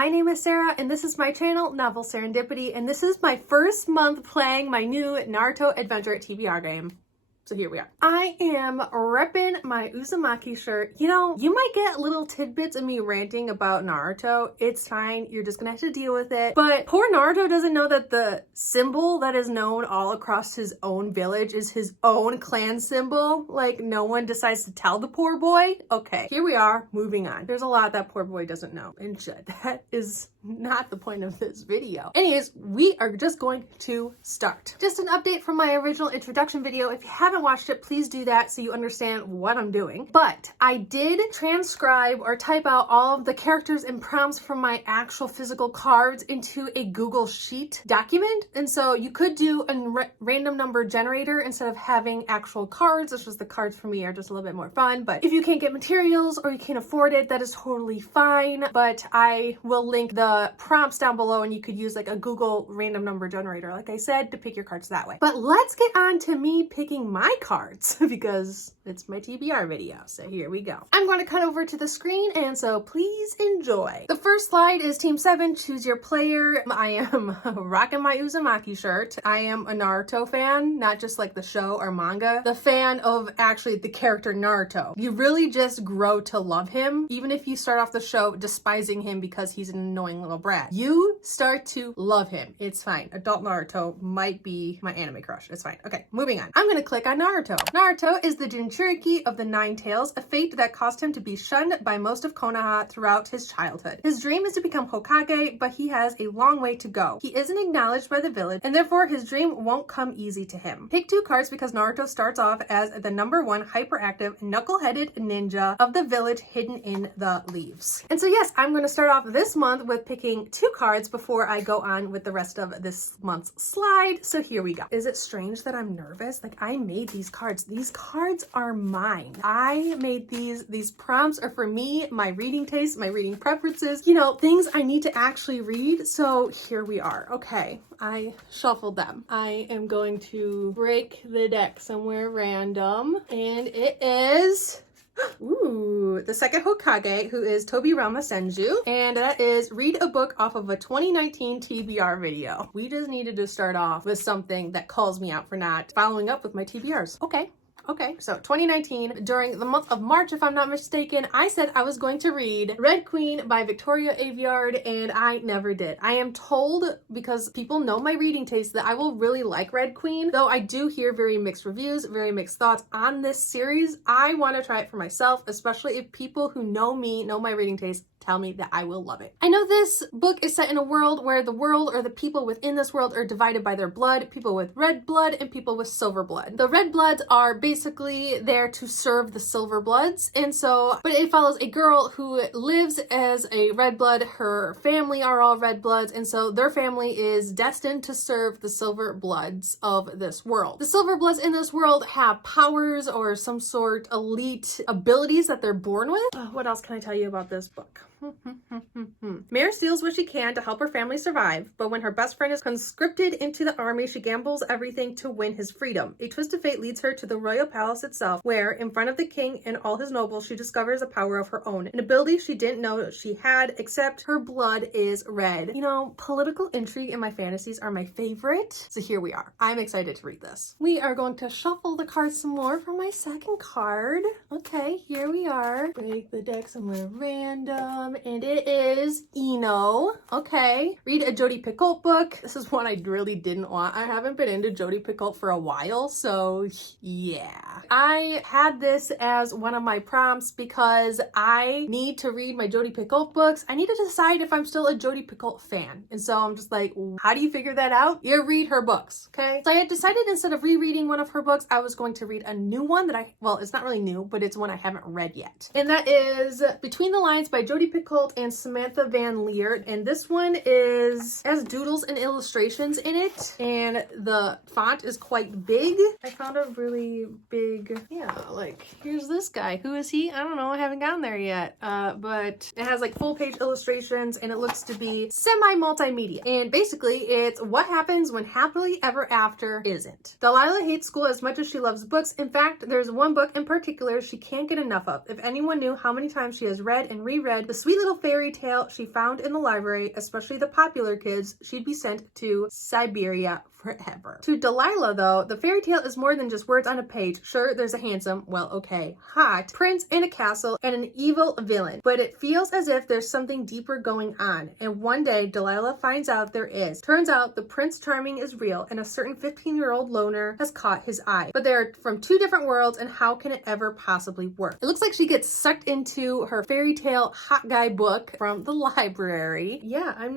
my name is Sarah and this is my channel, Novel Sarah-ndipity, and this is my first month playing my new Naruto Adventure TBR game. So here we are. I am repping my Uzumaki shirt. You know, you might get little tidbits of me ranting about Naruto. It's fine. You're just gonna have to deal with it. But poor Naruto doesn't know that the symbol that is known all across his own village is his own clan symbol. Like, no one decides to tell the poor boy. Okay, here we are, moving on. There's a lot that poor boy doesn't know and should. That is not the point of this video. Anyways, we are just going to start. Just an update from my original introduction video. If you haven't watched it, please do that so you understand what I'm doing. But I did transcribe or type out all of the characters and prompts from my actual physical cards into a Google Sheet document. And so you could do a random number generator instead of having actual cards. It's just the cards for me are just a little bit more fun. But if you can't get materials or you can't afford it, that is totally fine. But I will link the prompts down below and you could use like a Google random number generator, like I said, to pick your cards that way. But let's get on to me picking my cards because it's my TBR video. So here we go. I'm going to cut over to the screen and so please enjoy. The first slide is Team 7, choose your player. I am rocking my Uzumaki shirt. I am a Naruto fan, not just like the show or manga. The fan of actually the character Naruto. You really just grow to love him, even if you start off the show despising him because he's an annoying little brat. You start to love him. It's fine. Adult Naruto might be my anime crush. It's fine. Okay, moving on. I'm gonna click on Naruto. Naruto is the Jinchuriki of the Nine Tails, a fate that caused him to be shunned by most of Konoha throughout his childhood. His dream is to become Hokage, but he has a long way to go. He isn't acknowledged by the village, and therefore his dream won't come easy to him. Pick 2 cards because Naruto starts off as the #1 hyperactive, knuckle-headed ninja of the village hidden in the leaves. And so yes, I'm gonna start off this month with picking 2 cards before I go on with the rest of this month's slide. So here we go. Is it strange that I'm nervous? Like, I made these cards. These cards are mine. I made these. These prompts are for me, my reading taste, my reading preferences, you know, things I need to actually read. So here we are. Okay, I shuffled them. I am going to break the deck somewhere random, and it is... Ooh, the second Hokage, who is Tobirama Senju, and that is read a book off of a 2019 TBR video. We just needed to start off with something that calls me out for not following up with my TBRs. Okay, so 2019, during the month of March, if I'm not mistaken, I said I was going to read Red Queen by Victoria Aveyard, and I never did. I am told, because people know my reading taste, that I will really like Red Queen, though I do hear very mixed reviews, very mixed thoughts on this series. I want to try it for myself, especially if people who know me, know my reading taste, tell me that I will love it. I know this book is set in a world where the world or the people within this world are divided by their blood, people with red blood and people with silver blood. The red bloods are basically there to serve the silver bloods, and so, but it follows a girl who lives as a red blood. Her family are all red bloods, and so their family is destined to serve the silver bloods of this world. The silver bloods in this world have powers or some sort elite abilities that they're born with. What else can I tell you about this book? Mare steals what she can to help her family survive, but when her best friend is conscripted into the army, she gambles everything to win his freedom. A twist of fate leads her to the royal palace itself, where, in front of the king and all his nobles, she discovers a power of her own, an ability she didn't know she had, except her blood is red. You know, political intrigue in my fantasies are my favorite, so here we are. I'm excited to read this. We are going to shuffle the cards some more for my second card. Okay, here we are. Break the deck somewhere random. And it is Inro. Okay. Read a Jodi Picoult book. This is one I really didn't want. I haven't been into Jodi Picoult for a while, so yeah. I had this as one of my prompts because I need to read my Jodi Picoult books. I need to decide if I'm still a Jodi Picoult fan. And so I'm just like, how do you figure that out? You read her books, okay? So I had decided instead of rereading one of her books, I was going to read a new one that well, it's not really new, but it's one I haven't read yet. And that is Between the Lines by Jodi Picoult and Samantha Van Leer, and this one has doodles and illustrations in it, and the font is quite big. I found a really big, yeah, like, here's this guy. Who is he? I don't know, I haven't gotten there yet, but it has like full page illustrations, and it looks to be semi-multimedia, and basically it's what happens when happily ever after isn't. Delilah hates school as much as she loves books. In fact, there's one book in particular she can't get enough of. If anyone knew how many times she has read and reread the sweet little fairy tale she found found in the library, especially the popular kids, she'd be sent to Siberia forever. To Delilah, though, the fairy tale is more than just words on a page. Sure, there's a handsome, well, okay, hot prince in a castle and an evil villain, but it feels as if there's something deeper going on. And one day, Delilah finds out there is. Turns out the Prince Charming is real, and a certain 15-year-old loner has caught his eye. But they're from two different worlds, and how can it ever possibly work? It looks like she gets sucked into her fairy tale hot guy book from the library. Yeah, I'm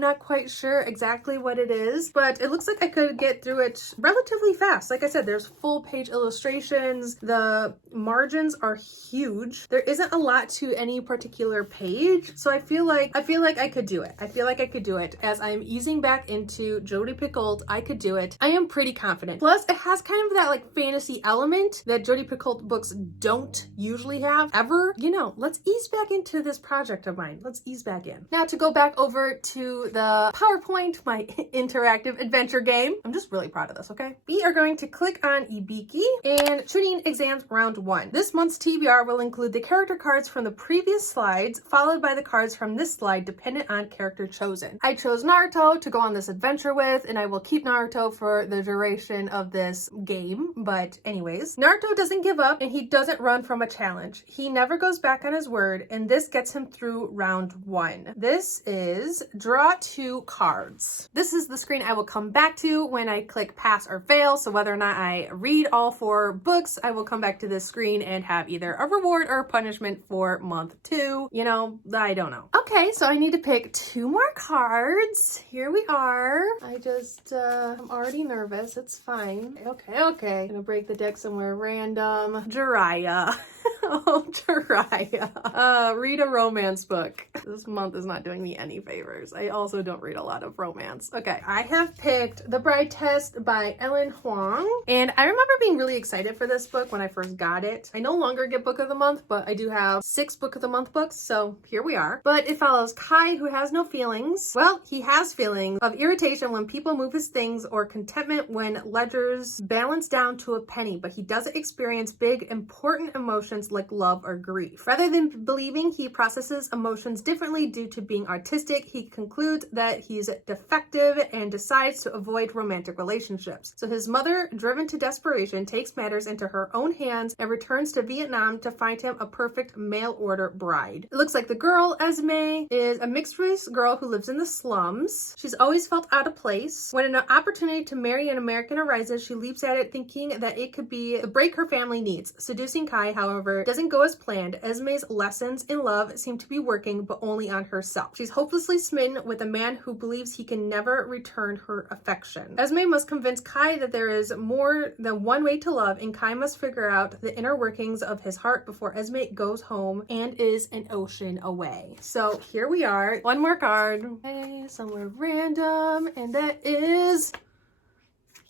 not quite sure exactly what it is, but it looks like I could get through it relatively fast. Like I said, there's full page illustrations. The margins are huge. There isn't a lot to any particular page, so I feel like I could do it. I feel like I could do it. As I'm easing back into Jodi Picoult, I could do it. I am pretty confident. Plus, it has kind of that like fantasy element that Jodi Picoult books don't usually have ever. You know, let's ease back into this project of mine. Let's ease back in. Now to go back over to the PowerPoint, my interactive adventure game. I'm just really proud of this, okay? We are going to click on Ibiki and Chunin exams round 1. This month's TBR will include the character cards from the previous slides, followed by the cards from this slide, dependent on character chosen. I chose Naruto to go on this adventure with, and I will keep Naruto for the duration of this game. But anyways, Naruto doesn't give up and he doesn't run from a challenge. He never goes back on his word, and this gets him through round 1. This is draw 2 cards. This is the screen I will come back to when I click pass or fail. So whether or not I read all 4 books, I will come back to this screen and have either a reward or a punishment for month 2. You know, I don't know. Okay, so I need to pick 2 more cards. Here we are. I'm already nervous. It's fine. Okay. I'm gonna break the deck somewhere random. Jiraiya. Oh, Jiraiya. Read a romance book. This month is not doing me any favors. I also don't read a lot of romance. Okay, I have picked The Bride Test by Ellen Huang. And I remember being really excited for this book when I first got it. I no longer get Book of the Month, but I do have 6 Book of the Month books, so here we are. But it follows Kai, who has no feelings. Well, he has feelings of irritation when people move his things or contentment when ledgers balance down to a penny, but he doesn't experience big, important emotions like love or grief. Rather than believing he processes emotions differently due to being artistic, he concludes that he's defective and decides to avoid romantic relationships. So his mother, driven to desperation, takes matters into her own hands and returns to Vietnam to find him a perfect mail-order bride. It looks like the girl, Esme, is a mixed-race girl who lives in the slums. She's always felt out of place. When an opportunity to marry an American arises, she leaps at it thinking that it could be the break her family needs. Seducing Kai, however, doesn't go as planned. Esme's lessons in love seem to be working, but only on herself. She's hopelessly smitten with a man who believes he can never return her affection. Esme must convince Kai that there is more than one way to love, and Kai must figure out the inner workings of his heart before Esme goes home and is an ocean away. So here we are. One more card. Okay, somewhere random, and that is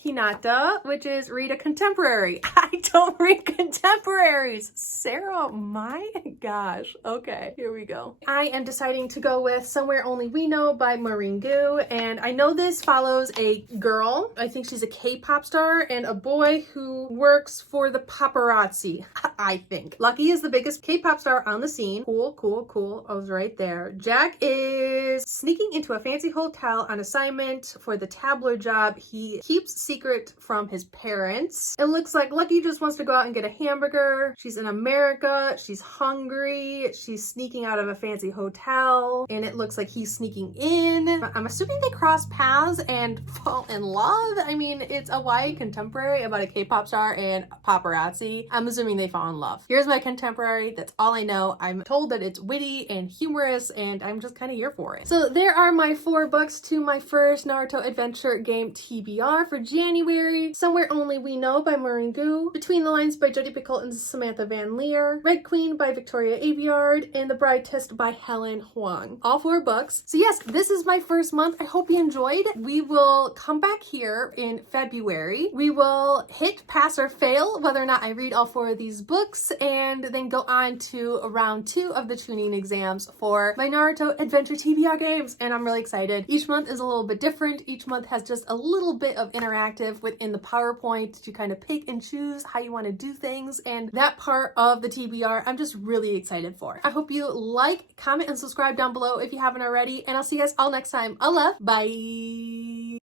Hinata, which is read a contemporary. I don't read contemporaries. Sarah, my gosh. Okay, here we go. I am deciding to go with Somewhere Only We Know by Maureen Gu, and I know this follows a girl, I think she's a K-pop star, and a boy who works for the paparazzi, I think. Lucky is the biggest K-pop star on the scene. Cool. I was right there. Jack is sneaking into a fancy hotel on assignment for the tabloid job he keeps secret from his parents. It looks like Lucky just wants to go out and get a hamburger. She's in America. She's hungry. She's sneaking out of a fancy hotel, and it looks like he's sneaking in. I'm assuming they cross paths and fall in love. I mean, it's a YA contemporary about a K-pop star and paparazzi. I'm assuming they fall in love. Here's my contemporary. That's all I know. I'm told that it's witty and humorous, and I'm just kind of here for it. So there are my 4 books to my first Naruto adventure game TBR for January. Somewhere Only We Know by Maureen Gu, Between the Lines by Jodi Picoult and Samantha Van Leer, Red Queen by Victoria Aveyard, and The Bride Test by Helen Huang. All 4 books. So yes, this is my first month. I hope you enjoyed. We will come back here in February. We will hit pass or fail whether or not I read all 4 of these books, and then go on to round 2 of the Chunin exams for my Naruto Adventure TBR games, and I'm really excited. Each month is a little bit different. Each month has just a little bit of interaction interactive within the PowerPoint to kind of pick and choose how you want to do things, and that part of the TBR I'm just really excited for. I hope you like, comment, and subscribe down below if you haven't already, and I'll see you guys all next time. I love. Bye.